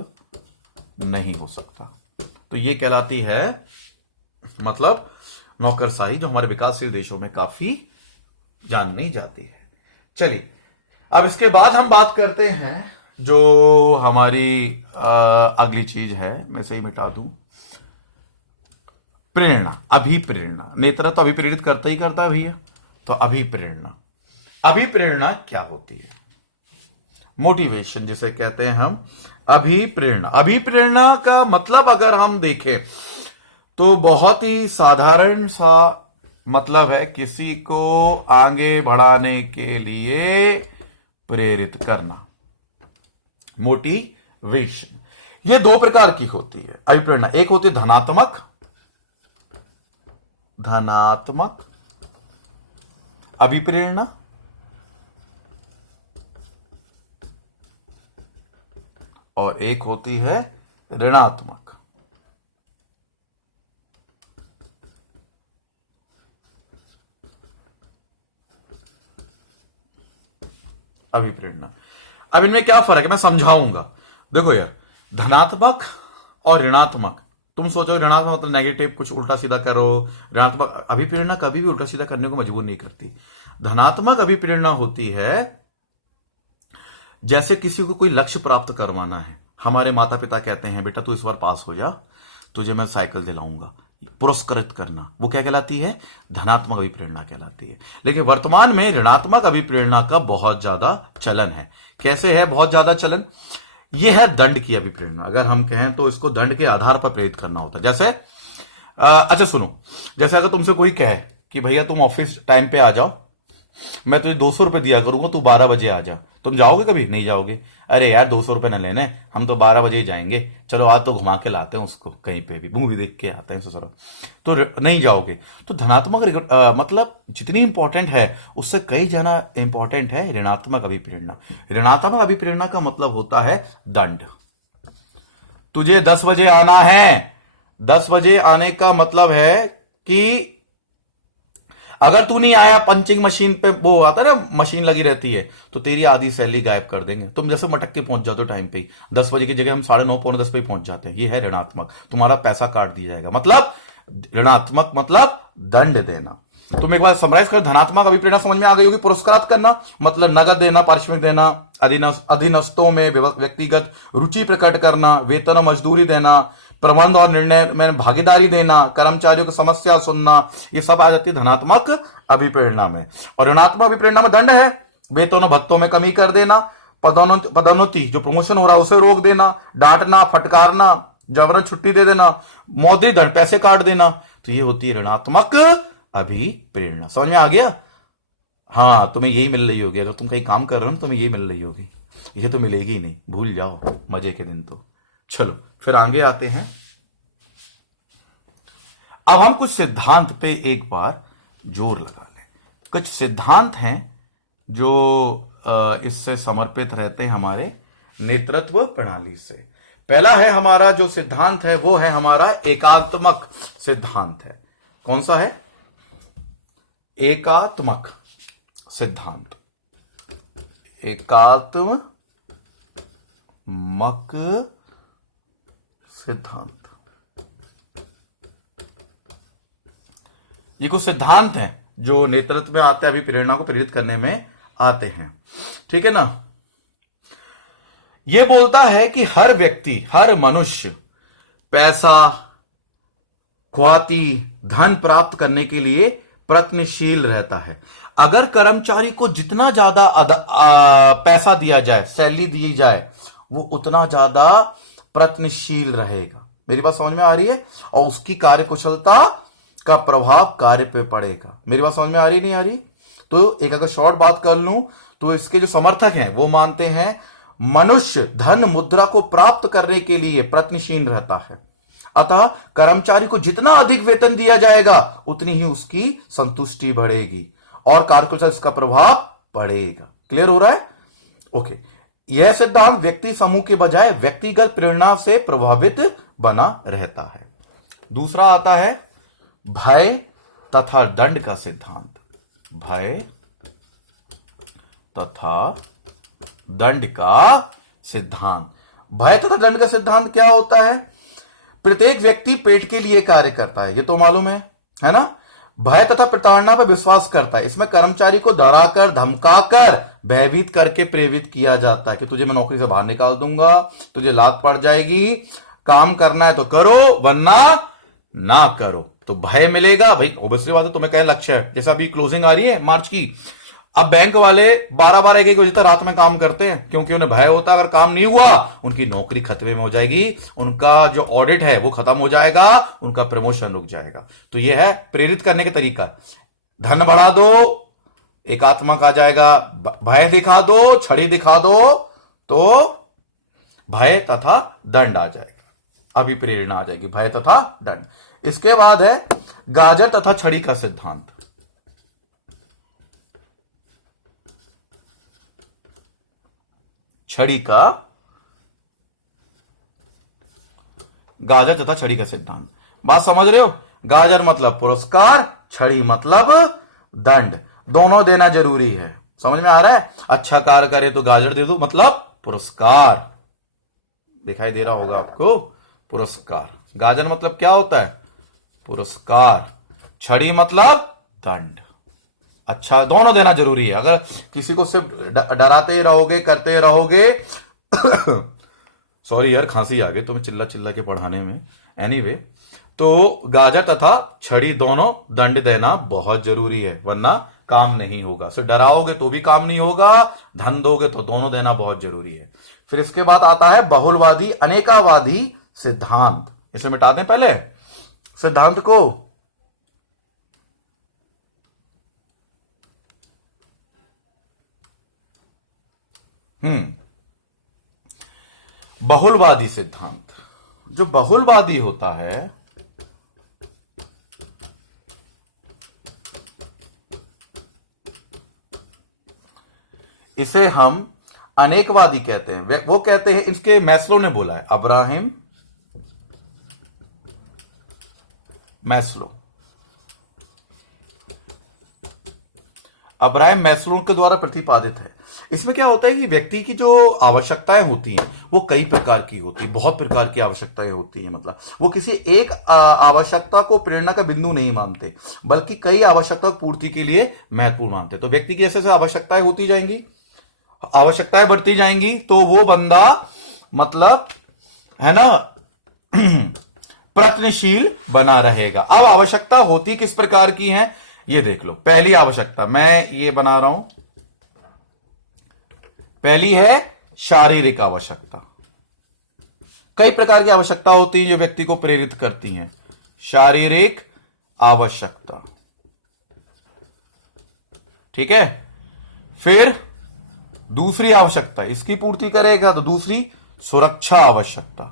नहीं हो सकता। तो ये कहलाती है मतलब नौकरशाही, जो हमारे विकासशील देशों में काफी जानी जाती है। चलिए, अब इसके बाद हम बात करते हैं जो हमारी अगली चीज है, मैं सही मिटा दूं, प्रेरणा, अभिप्रेरणा। नेतृत्व तो अभिप्रेरित करता ही करता है भैया। तो अभिप्रेरणा, अभिप्रेरणा क्या होती है? मोटिवेशन जिसे कहते हैं हम, अभिप्रेरणा। अभिप्रेरणा का मतलब अगर हम देखें तो बहुत ही साधारण सा मतलब है, किसी को आगे बढ़ाने के लिए प्रेरित करना, मोटिवेशन। ये 2 प्रकार की होती है अभिप्रेरणा। एक होती है धनात्मक अभिप्रेरणा, और एक होती है ऋणात्मक। अभिप्रेरणा। अब इनमें क्या फर्क है मैं समझाऊंगा। देखो यार, धनात्मक और ऋणात्मक, तुम सोचो ऋणात्मक मतलब नेगेटिव, कुछ उल्टा सीधा करो। ऋणात्मक अभिप्रेरणा कभी भी उल्टा सीधा करने को मजबूर नहीं करती। धनात्मक अभिप्रेरणा होती है जैसे किसी को कोई लक्ष्य प्राप्त करवाना है। हमारे माता पिता कहते हैं बेटा तू इस बार पास हो जा, तुझे मैं साइकिल दिलाऊंगा, पुरस्कृत करना, वो क्या कहलाती है? धनात्मक अभिप्रेरणा कहलाती है। लेकिन वर्तमान में ऋणात्मक अभिप्रेरणा का बहुत ज्यादा चलन है। कैसे है बहुत ज्यादा चलन? ये है दंड की अभिप्रेरणा। अगर हम कहें तो इसको दंड के आधार पर प्रेरित करना होता है। जैसे अच्छा सुनो, जैसे अगर तुमसे कोई कहे कि भैया तुम ऑफिस टाइम पे आ जाओ, मैं तुझे 200 रुपए दिया करूंगा, तू 12 बजे आ जा, तुम जाओगे? कभी नहीं जाओगे। अरे यार 200 रुपए न लेने, हम तो 12 बजे ही जाएंगे, चलो आज तो घुमा के लाते हैं उसको, कहीं पे भी मूवी देख के आते हैं ससुराल, तो नहीं जाओगे। तो धनात्मक मतलब जितनी इंपॉर्टेंट है उससे कई ज्यादा इंपॉर्टेंट है ऋणात्मक अभिप्रेरणा। ऋणात्मक अभिप्रेरणा का मतलब होता है दंड। तुझे 10 बजे आना है, 10 बजे आने का मतलब है कि अगर तू नहीं आया, पंचिंग मशीन पे वो आता है ना, मशीन लगी रहती है, तो तेरी आधी सैलरी गायब कर देंगे। तुम जैसे मटक के पहुंच जाते हो टाइम पे ही, 10 बजे की जगह हम 9:30 पौने 10 पे ही पहुंच जाते हैं। ये है ऋणात्मक, तुम्हारा पैसा काट दिया जाएगा। मतलब ऋणात्मक मतलब दंड देना। तुम एक बार समराइज कर, धनात्मक अभिप्रेरणा समझ में आ गई होगी, पुरस्कार करना मतलब नगद देना, पारिश्रमिक देना, अधीनस्थों में व्यक्तिगत रुचि प्रकट करना, वेतन और मजदूरी देना, प्रबंध और निर्णय में भागीदारी देना, कर्मचारियों की समस्या सुनना, ये सब आ जाती है धनात्मक अभिप्रेरणा में। और ऋणात्मक अभिप्रेरणा में दंड है, वेतन और भत्तों में कमी कर देना, पदोन्नति जो प्रमोशन हो रहा है उसे रोक देना, डांटना, फटकारना, जबरन छुट्टी दे देना, मौद्रिक दंड, पैसे काट देना। तो ये होती है ऋणात्मक अभिप्रेरणा। समझ में आ गया? हाँ, तुम्हें यही मिल रही होगी। अगर तुम कहीं काम कर रहे हो तुम्हें यही मिल रही होगी, ये तो मिलेगी ही नहीं, भूल जाओ मजे के दिन। तो चलो फिर आगे आते हैं। अब हम कुछ सिद्धांत पे एक बार जोर लगा लें। कुछ सिद्धांत हैं जो इससे समर्पित रहते हैं हमारे नेतृत्व प्रणाली से। पहला है हमारा जो सिद्धांत है वो है हमारा एकात्मक सिद्धांत है। कौन सा है? एकात्मक सिद्धांत। एकात्मक सिद्धांत। ये कुछ सिद्धांत हैं जो नेतृत्व में आते हैं, अभी प्रेरणा को प्रेरित करने में आते हैं। ठीक है ना? यह बोलता है कि हर व्यक्ति, हर मनुष्य पैसा, ख्याति, धन प्राप्त करने के लिए प्रयत्नशील रहता है। अगर कर्मचारी को जितना ज्यादा पैसा दिया जाए, सैलरी दी जाए, वो उतना ज्यादा प्रयत्नशील रहेगा। मेरी बात समझ में आ रही है? और उसकी कार्यकुशलता का प्रभाव कार्य पे पड़ेगा। मेरी बात समझ में आ रही नहीं आ रही? तो एक अगर शॉर्ट बात कर लूं तो इसके जो समर्थक हैं वो मानते हैं मनुष्य धन मुद्रा को प्राप्त करने के लिए प्रयत्नशील रहता है, अतः कर्मचारी को जितना अधिक वेतन दिया जाएगा उतनी ही उसकी संतुष्टि बढ़ेगी और कार्यकुशलता इसका प्रभाव पड़ेगा। क्लियर हो रहा है? ओके। यह सिद्धांत व्यक्ति समूह के बजाय व्यक्तिगत प्रेरणा से प्रभावित बना रहता है। दूसरा आता है भय तथा दंड का सिद्धांत। भय तथा दंड का सिद्धांत। भय तथा दंड का सिद्धांत क्या होता है? प्रत्येक व्यक्ति पेट के लिए कार्य करता है, ये तो मालूम है ना? भय तथा प्रताड़ना पर विश्वास करता है। इसमें कर्मचारी को डराकर, धमकाकर, भयभीत करके प्रेरित किया जाता है कि तुझे मैं नौकरी से बाहर निकाल दूंगा, तुझे लात पड़ जाएगी, काम करना है तो करो वरना ना करो। तो भय मिलेगा भाई, ऑब्वियसली बात है। तुम्हें क्या लक्ष्य है? जैसा अभी क्लोजिंग आ रही है मार्च की, अब बैंक वाले 12-12 1-1 बजे तक रात में काम करते हैं क्योंकि उन्हें भय होता है अगर काम नहीं हुआ उनकी नौकरी खतरे में हो जाएगी, उनका जो ऑडिट है वो खत्म हो जाएगा, उनका प्रमोशन रुक जाएगा। तो यह है प्रेरित करने का तरीका। धन बढ़ा दो, एकात्मक आ जाएगा। भय दिखा दो, छड़ी दिखा दो तो भय तथा दंड आ जाएगा, अभी प्रेरणा आ जाएगी। भय तथा दंड। इसके बाद है गाजर तथा छड़ी का सिद्धांत। छड़ी का, गाजर तथा छड़ी का सिद्धांत। बात समझ रहे हो? गाजर मतलब पुरस्कार, छड़ी मतलब दंड। दोनों देना जरूरी है। समझ में आ रहा है? अच्छा कार्य करे तो गाजर दे दो मतलब पुरस्कार। दिखाई दे रहा होगा आपको? पुरस्कार। गाजर मतलब क्या होता है? पुरस्कार। छड़ी मतलब दंड। अच्छा, दोनों देना जरूरी है। अगर किसी को सिर्फ डराते ही रहोगे, करते रहोगे सॉरी यार, खांसी आ गई तुम्हें चिल्ला चिल्ला के पढ़ाने में। एनीवे, तो गाजर तथा छड़ी दोनों दंड देना बहुत जरूरी है, वरना काम नहीं होगा। सिर्फ डराओगे तो भी काम नहीं होगा, धन दोगे तो दोनों देना बहुत जरूरी है। फिर इसके बाद आता है बहुलवादी अनेकावादी सिद्धांत। इसे मिटा दें पहले सिद्धांत को। बहुलवादी सिद्धांत। जो बहुलवादी होता है इसे हम अनेकवादी कहते हैं। वो कहते हैं, इसके मैस्लो ने बोला है, अब्राहम मैस्लो। अब्राहम मैस्लो के द्वारा प्रतिपादित है। इसमें क्या होता है कि व्यक्ति की जो आवश्यकताएं होती हैं वो कई प्रकार की होती है, बहुत प्रकार की आवश्यकताएं होती हैं। मतलब वो किसी एक आवश्यकता को प्रेरणा का बिंदु नहीं मानते, बल्कि कई आवश्यकता पूर्ति के लिए महत्वपूर्ण मानते। तो व्यक्ति की जैसे आवश्यकताएं होती जाएंगी, आवश्यकताएं बढ़ती जाएंगी, तो वो बंदा मतलब है ना प्रयत्नशील बना रहेगा। अब आवश्यकता होती किस प्रकार की है ये देख लो। पहली आवश्यकता मैं ये बना रहा हूं, पहली है शारीरिक आवश्यकता। कई प्रकार की आवश्यकता होती है जो व्यक्ति को प्रेरित करती हैं। शारीरिक आवश्यकता, ठीक है। फिर दूसरी आवश्यकता, इसकी पूर्ति करेगा तो दूसरी सुरक्षा आवश्यकता।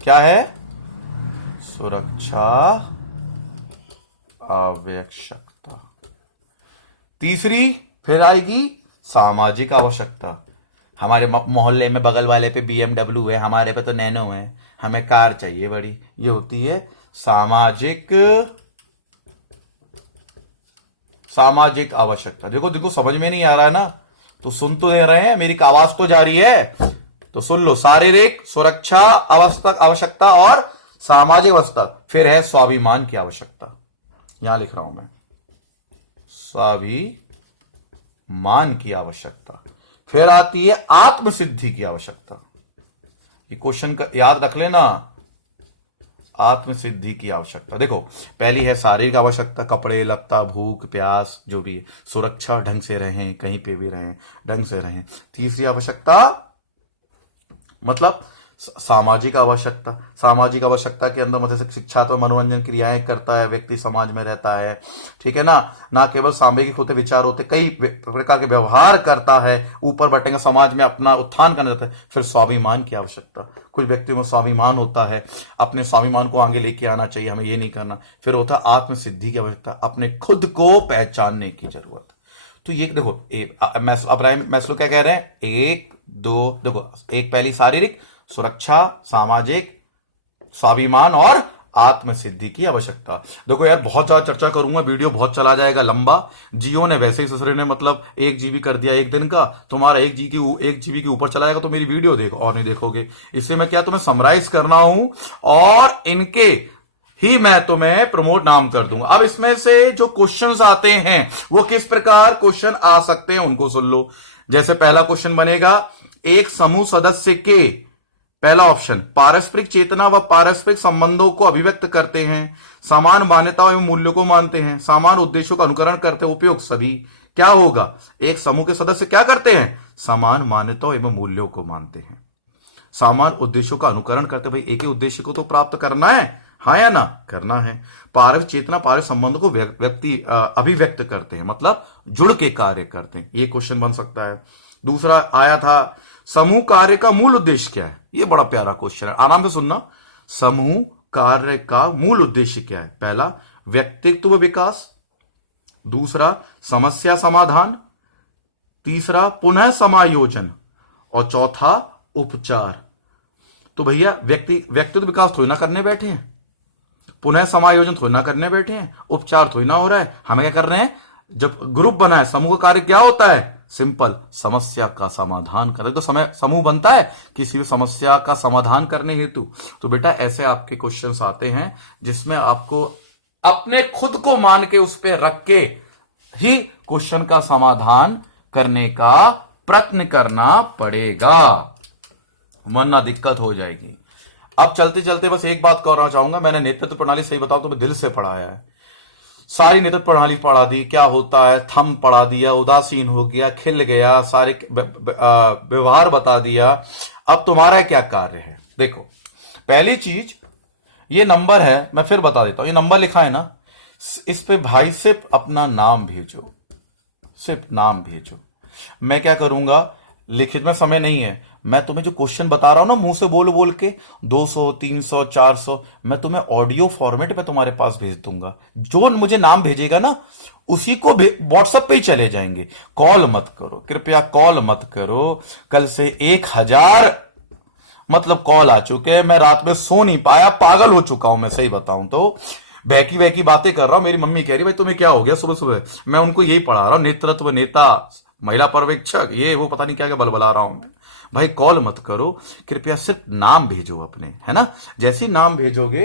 क्या है? सुरक्षा आवश्यकता। तीसरी फिर आएगी सामाजिक आवश्यकता। हमारे मोहल्ले में बगल वाले पे BMW है, हमारे पे तो नैनो है, हमें कार चाहिए बड़ी। ये होती है सामाजिक सामाजिक आवश्यकता। देखो देखो समझ में नहीं आ रहा है ना, तो सुन तो दे रहे हैं, मेरी आवाज तो जा रही है, तो सुन लो। शारीरिक सुरक्षा आवश्यकता और सामाजिक अवस्था, फिर है स्वाभिमान की आवश्यकता। यहां लिख रहा हूं मैं, स्वाभिमान की आवश्यकता। फिर आती है आत्मसिद्धि की आवश्यकता। ये क्वेश्चन का याद रख लेना, आत्मसिद्धि की आवश्यकता। देखो पहली है शारीरिक आवश्यकता, कपड़े लत्ता भूख प्यास जो भी है, सुरक्षा, ढंग से रहें, कहीं पे भी रहें ढंग से रहें। तीसरी आवश्यकता मतलब सामाजिक आवश्यकता। सामाजिक आवश्यकता के अंदर मतलब शिक्षा तो मनोरंजन क्रियाएं करता है व्यक्ति, समाज में रहता है, ठीक है ना, ना केवल सामूहिक होते विचार होते, कई प्रकार के व्यवहार करता है, ऊपर बैठेंगे समाज में अपना उत्थान करना चाहता है। फिर स्वाभिमान की आवश्यकता, कुछ व्यक्तियों में स्वाभिमान होता है, अपने स्वाभिमान को आगे लेके आना चाहिए, हमें ये नहीं करना। फिर होता है आत्मसिद्धि की आवश्यकता, अपने खुद को पहचानने की जरूरत। तो ये देखो अब्राहम मैस्लो क्या कह रहे हैं, एक दो, देखो एक पहली शारीरिक सुरक्षा, सामाजिक, स्वाभिमान और आत्मसिद्धि की आवश्यकता। देखो यार बहुत ज्यादा चर्चा करूंगा, वीडियो बहुत चला जाएगा लंबा। जियो ने वैसे ही ससुरे ने मतलब 1 GB कर दिया एक दिन का, तुम्हारा 1 GB के ऊपर चला जाएगा तो मेरी वीडियो देखो और नहीं देखोगे। इससे मैं क्या तुम्हें समराइज करना हूं और इनके ही मैं तुम्हें प्रमोट नाम कर दूंगा। अब इसमें से जो क्वेश्चंस आते हैं वो किस प्रकार क्वेश्चन आ सकते हैं उनको सुन लो। जैसे पहला क्वेश्चन बनेगा, एक समूह सदस्य के, पहला ऑप्शन, पारस्परिक चेतना व पारस्परिक संबंधों को अभिव्यक्त करते हैं, समान मान्यताओं एवं मूल्यों को मानते हैं, समान उद्देश्यों का अनुकरण करते हैं, उपयोग सभी। क्या होगा, एक समूह के सदस्य क्या करते हैं, समान मान्यताओं एवं मूल्यों को मानते हैं, समान उद्देश्यों का अनुकरण करते, भाई एक ही उद्देश्य को तो प्राप्त करना है, हाँ या ना, करना है। पारस्परिक चेतना पारस्परिक संबंधों को व्यक्ति अभिव्यक्त करते हैं, मतलब जुड़ के कार्य करते हैं। ये क्वेश्चन बन सकता है। दूसरा आया था, समूह कार्य का मूल उद्देश्य क्या है। ये बड़ा प्यारा क्वेश्चन है, आराम से सुनना। समूह कार्य का मूल उद्देश्य क्या है। पहला व्यक्तित्व विकास, दूसरा समस्या समाधान, तीसरा पुनः समायोजन और चौथा उपचार। तो भैया व्यक्तित्व विकास थोड़ी ना करने बैठे हैं, पुनः समायोजन थोड़ी ना करने बैठे हैं, उपचार थोड़ी ना हो रहा है, हमें क्या कर रहे हैं, जब ग्रुप बना है, समूह का कार्य क्या होता है, सिंपल, समस्या का समाधान कर। तो समूह बनता है किसी भी समस्या का समाधान करने हेतु। तो बेटा ऐसे आपके क्वेश्चंस आते हैं जिसमें आपको अपने खुद को मान के उस पर रख के ही क्वेश्चन का समाधान करने का प्रयत्न करना पड़ेगा, वरना दिक्कत हो जाएगी। अब चलते चलते बस एक बात कहना चाहूंगा, मैंने नेतृत्व प्रणाली सही बताऊं तो मैं दिल से पढ़ाया है, सारी नेतृत्व प्रणाली पढ़ा दी, क्या होता है थंब पढ़ा दिया, उदासीन हो गया, खिल गया, सारे व्यवहार बता दिया। अब तुम्हारा क्या कार्य है। देखो पहली चीज, ये नंबर है, मैं फिर बता देता हूं, ये नंबर लिखा है ना, इस पे भाई सिर्फ अपना नाम भेजो, सिर्फ नाम भेजो। मैं क्या करूंगा, लिखित में समय नहीं है, मैं तुम्हें जो क्वेश्चन बता रहा हूं ना मुंह से बोल बोल के, 200 300 400 मैं तुम्हें ऑडियो फॉर्मेट में तुम्हारे पास भेज दूंगा। जो मुझे नाम भेजेगा ना उसी को व्हाट्सएप पे ही चले जाएंगे। कॉल मत करो, कृपया कॉल मत करो। कल से 1000 मतलब कॉल आ चुके हैं, मैं रात में सो नहीं पाया, पागल हो चुका हूं मैं, सही बताऊं तो बहकी बहकी बातें कर रहा हूं। मेरी मम्मी कह रही भाई तुम्हें क्या हो गया सुबह सुबह, मैं उनको यही पढ़ा रहा हूं, नेतृत्व, नेता, महिला पर्यवेक्षक, ये वो पता नहीं क्या क्या बलबला रहा हूं मैं। भाई कॉल मत करो, कृपया सिर्फ नाम भेजो अपने, है ना। जैसे नाम भेजोगे,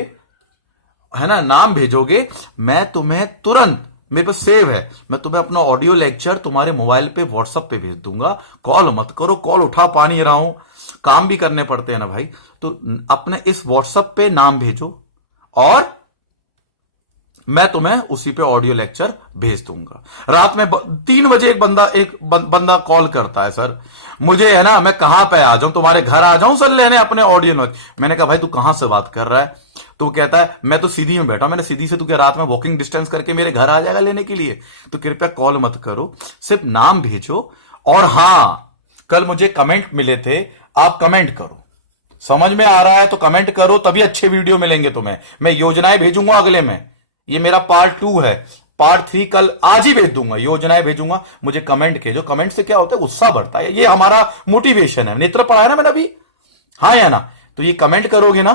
है ना, नाम भेजोगे, मैं तुम्हें तुरंत, मेरे पास सेव है, मैं तुम्हें अपना ऑडियो लेक्चर तुम्हारे मोबाइल पे व्हाट्सएप पे भेज दूंगा। कॉल मत करो, कॉल उठा पा नहीं रहा हूं, काम भी करने पड़ते हैं ना भाई। तो अपने इस व्हाट्सएप पे नाम भेजो और मैं तुम्हें उसी पे ऑडियो लेक्चर भेज दूंगा। रात में 3 बजे एक बंदा कॉल करता है, सर मुझे, है ना, मैं कहां पे आ जाऊं, तुम्हारे घर आ जाऊं सर लेने अपने ऑडियो नोट। मैंने कहा भाई तू कहां से बात कर रहा है, तो कहता है मैं तो सीधी में बैठा, मैंने सीधी से तू क्या रात में वॉकिंग डिस्टेंस करके मेरे घर आ जाएगा लेने के लिए। तो कृपया कॉल मत करो, सिर्फ नाम भेजो। और हां, कल मुझे कमेंट मिले थे, आप कमेंट करो, समझ में आ रहा है तो कमेंट करो, तभी अच्छे वीडियो मिलेंगे तुम्हें। मैं योजनाएं भेजूंगा अगले में, ये मेरा पार्ट 2 है, पार्ट 3 कल आज ही भेज दूंगा, योजनाएं भेजूंगा, मुझे कमेंट के, जो कमेंट से क्या होता है, गुस्सा बढ़ता है, ये हमारा मोटिवेशन है। नेत्र पढ़ा है ना मैंने अभी, हाँ या ना? तो ये कमेंट करोगे ना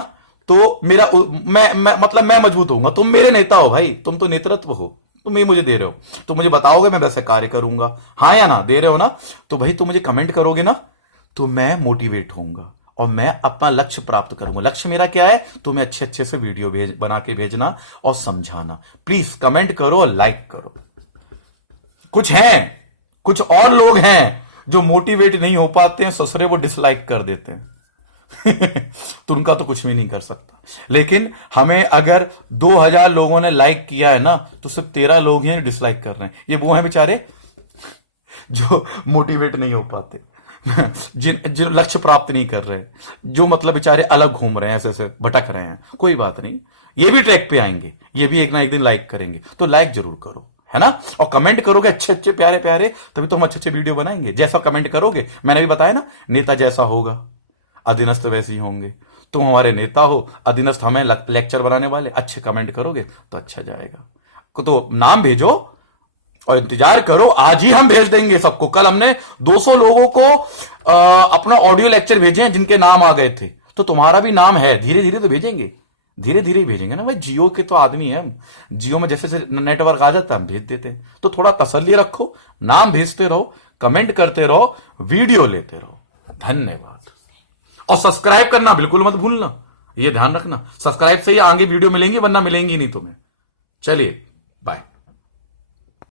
तो मेरा मतलब मैं मजबूत होऊंगा। तुम मेरे नेता हो भाई, तुम तो नेतृत्व हो, तुम ये मुझे दे रहे हो, तो मुझे बताओगे, मैं वैसे कार्य करूंगा, हाँ या ना? दे रहे हो ना? तो भाई तुम मुझे कमेंट करोगे ना तो मैं मोटिवेट होऊंगा और मैं अपना लक्ष्य प्राप्त करूंगा। लक्ष्य मेरा क्या है? तुम्हें अच्छे अच्छे से वीडियो बना के भेजना और समझाना। प्लीज कमेंट करो और लाइक करो। कुछ हैं, कुछ और लोग हैं जो मोटिवेट नहीं हो पाते हैं, ससुरे वो डिसलाइक कर देते हैं। तो उनका तो कुछ भी नहीं कर सकता। लेकिन हमें अगर 2000 लोगों ने लाइक किया है ना, तो सिर्फ 13 लोग हैं डिसलाइक कर रहे हैं। ये वो हैं बेचारे जो मोटिवेट नहीं हो पाते, जिन लक्ष्य प्राप्त नहीं कर रहे, जो मतलब बेचारे अलग घूम रहे हैं, ऐसे ऐसे भटक रहे हैं। कोई बात नहीं, ये भी ट्रैक पे आएंगे, ये भी एक ना एक दिन लाइक करेंगे। तो लाइक जरूर करो, है ना? और कमेंट करोगे अच्छे अच्छे प्यारे प्यारे, तभी तो हम अच्छे अच्छे वीडियो बनाएंगे। जैसा कमेंट करोगे, मैंने भी बताया ना, नेता जैसा होगा अधीनस्थ वैसे ही होंगे। तुम हमारे नेता हो, अधीनस्थ हमें लेक्चर बनाने वाले। अच्छे कमेंट करोगे तो अच्छा जाएगा। तो नाम भेजो और इंतजार करो, आज ही हम भेज देंगे सबको। कल हमने 200 लोगों को अपना ऑडियो लेक्चर भेजे हैं जिनके नाम आ गए थे, तो तुम्हारा भी नाम है। धीरे धीरे तो भेजेंगे, धीरे धीरे ही भेजेंगे ना भाई। जियो के तो आदमी है हम, जियो में जैसे जैसे नेटवर्क आ जाता है हम भेज देते हैं। तो थोड़ा तसल्ली रखो, नाम भेजते रहो, कमेंट करते रहो, वीडियो लेते रहो। धन्यवाद। और सब्सक्राइब करना बिल्कुल मत भूलना, ये ध्यान रखना। सब्सक्राइब से ही आगे वीडियो मिलेंगी, वरना मिलेंगी नहीं तुम्हें। चलिए।